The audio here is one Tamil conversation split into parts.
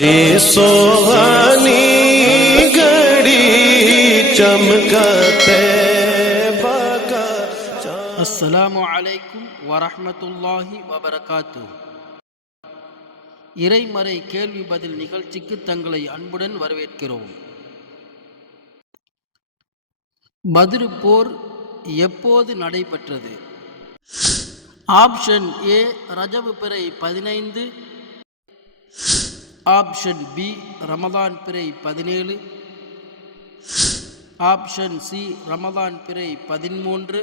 जे सोहानी घड़ी चमकते बाका। அஸ்ஸலாமு அலைக்கும் வரஹ்மத்துல்லாஹி வபரகாத்து. இறைமறை கேள்வி பதில் நிகழ்ச்சிக்கு தங்களை அன்புடன் வரவேற்கிறோம். பத்ர் போர் எப்போது நடைபெற்றது? ஆப்ஷன் ஏ ரஜபு பிறை 15, ஆப்ஷன் பி ரமதான் பிறை 17, ஆப்ஷன் சி ரமதான் பிறை 13,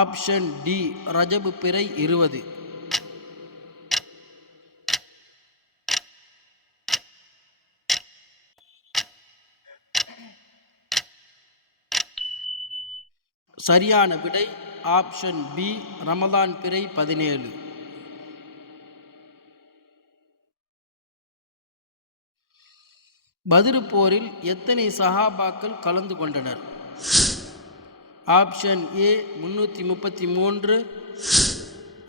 ஆப்ஷன் டி ரஜபு பிறை 20. சரியான விடை ஆப்ஷன் பி ரமதான் பிறை 17. பத்ர் போரில் எத்தனை சஹாபாக்கள் கலந்து கொண்டனர்? Option A 333,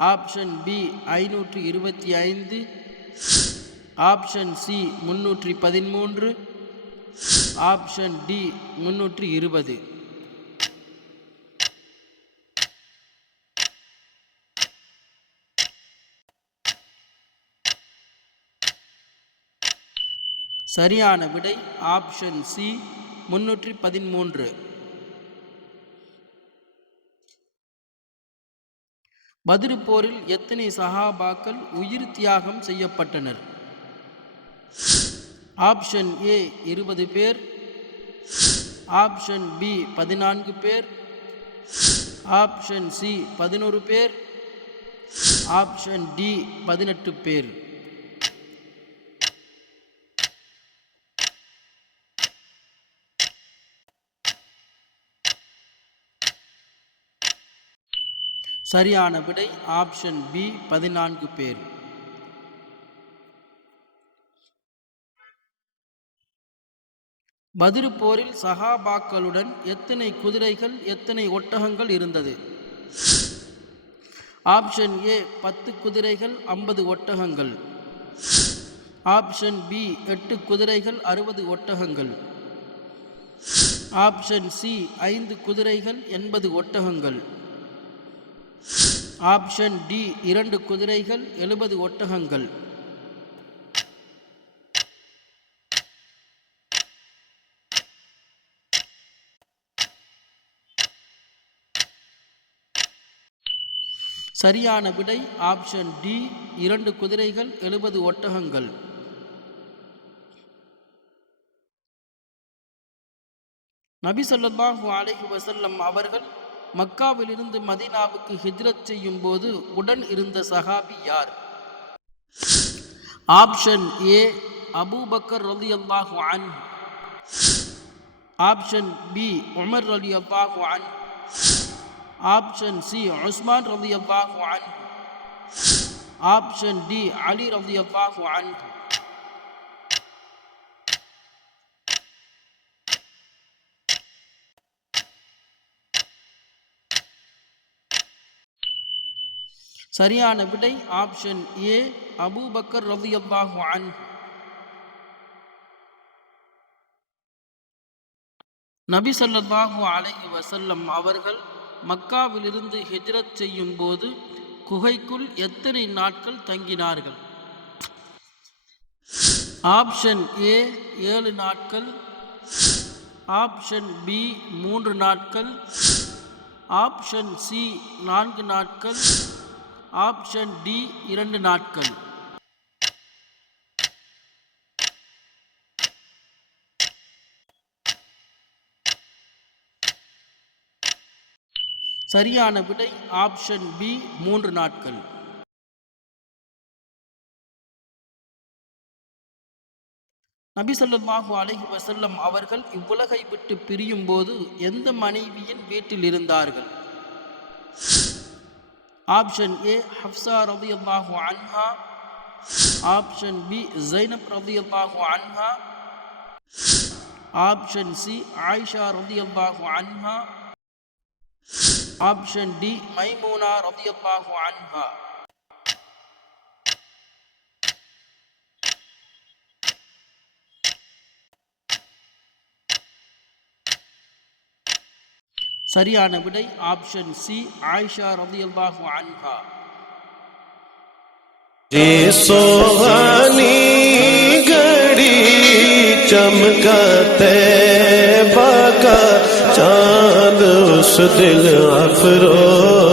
option B 525, option C 313, option D 320. சரியான விடை ஆப்ஷன் சி 313. பத்ர் போரில் எத்தனை சஹாபாக்கள் உயிர் தியாகம் செய்யப்பட்டனர்? ஆப்ஷன் ஏ 20 பேர், ஆப்ஷன் பி 14 பேர், ஆப்ஷன் சி 11 பேர், ஆப்ஷன் டி 18 பேர். சரியான விடை ஆப்ஷன் பி 14 பேர். பத்ர் போரில் சஹாபாக்களுடன் எத்தனை குதிரைகள் எத்தனை ஒட்டகங்கள் இருந்தது? ஆப்ஷன் ஏ 10 குதிரைகள் 50 ஒட்டகங்கள், ஆப்ஷன் பி 8 குதிரைகள் 60 ஒட்டகங்கள், ஆப்ஷன் சி 5 குதிரைகள் 80 ஒட்டகங்கள், ஆப்ஷன் டி 2 குதிரைகள் 70 ஒட்டகங்கள். சரியான விடை ஆப்ஷன் டி 2 குதிரைகள் 70 ஒட்டகங்கள். நபி ஸல்லல்லாஹு அலைஹி வஸல்லம் அவர்கள் மக்காவிலிருந்து மதீனாவுக்கு ஹிஜ்ரத் செய்யும் போது உடன் இருந்த சஹாபி யார்? ஆப்ஷன் ஏ அபூபக்கர் ரலியல்லாஹு அன்ஹு, ஆப்ஷன் பி உமர் ரலியல்லாஹு அன்ஹு, ஆப்ஷன் சி உஸ்மான் ரலியல்லாஹு அன்ஹு, ஆப்ஷன் டி அலி ரலியல்லாஹு அன்ஹு. சரியான விடை ஆப்ஷன் ஏ அபூபக்கர் ரலியல்லாஹு அன்ஹு. நபி ஸல்லல்லாஹு அலைஹி வஸல்லம் அவர்கள் மக்காவிலிருந்து ஹிஜ்ரத் செய்யும் போது குகைக்குள் எத்தனை நாட்கள் தங்கினார்கள்? ஆப்ஷன் ஏ 7 நாட்கள், ஆப்ஷன் பி 3 நாட்கள், ஆப்ஷன் சி 4 நாட்கள், ஆப்ஷன் டி 2 நாட்கள். சரியான விடை ஆப்ஷன் பி 3 நாட்கள். நபி ஸல்லல்லாஹு அலைஹி வஸல்லம் அவர்கள் இவ்வுலகை விட்டு பிரியும் போது எந்த மனைவியின் வீட்டில் இருந்தார்கள்? ஆப்ஷன் ஏ ஹப்ஸா ரலியல்லாஹு அன்ஹா, ஆப்ஷன் பி ஸைனப் ரலியல்லாஹு அன்ஹா, ஆப்ஷன் சி ஆயிஷா ரலியல்லாஹு அன்ஹா, ஆப்ஷன் டி மைமூனா ரலியல்லாஹு அன்ஹா. சரியான விடை ஆப்ஷன் சி, ஆயிஷா ரலியல்லாஹு அன்ஹா. ये सोहानी घड़ी चमका तैबा का चांद उस दिल अफरोज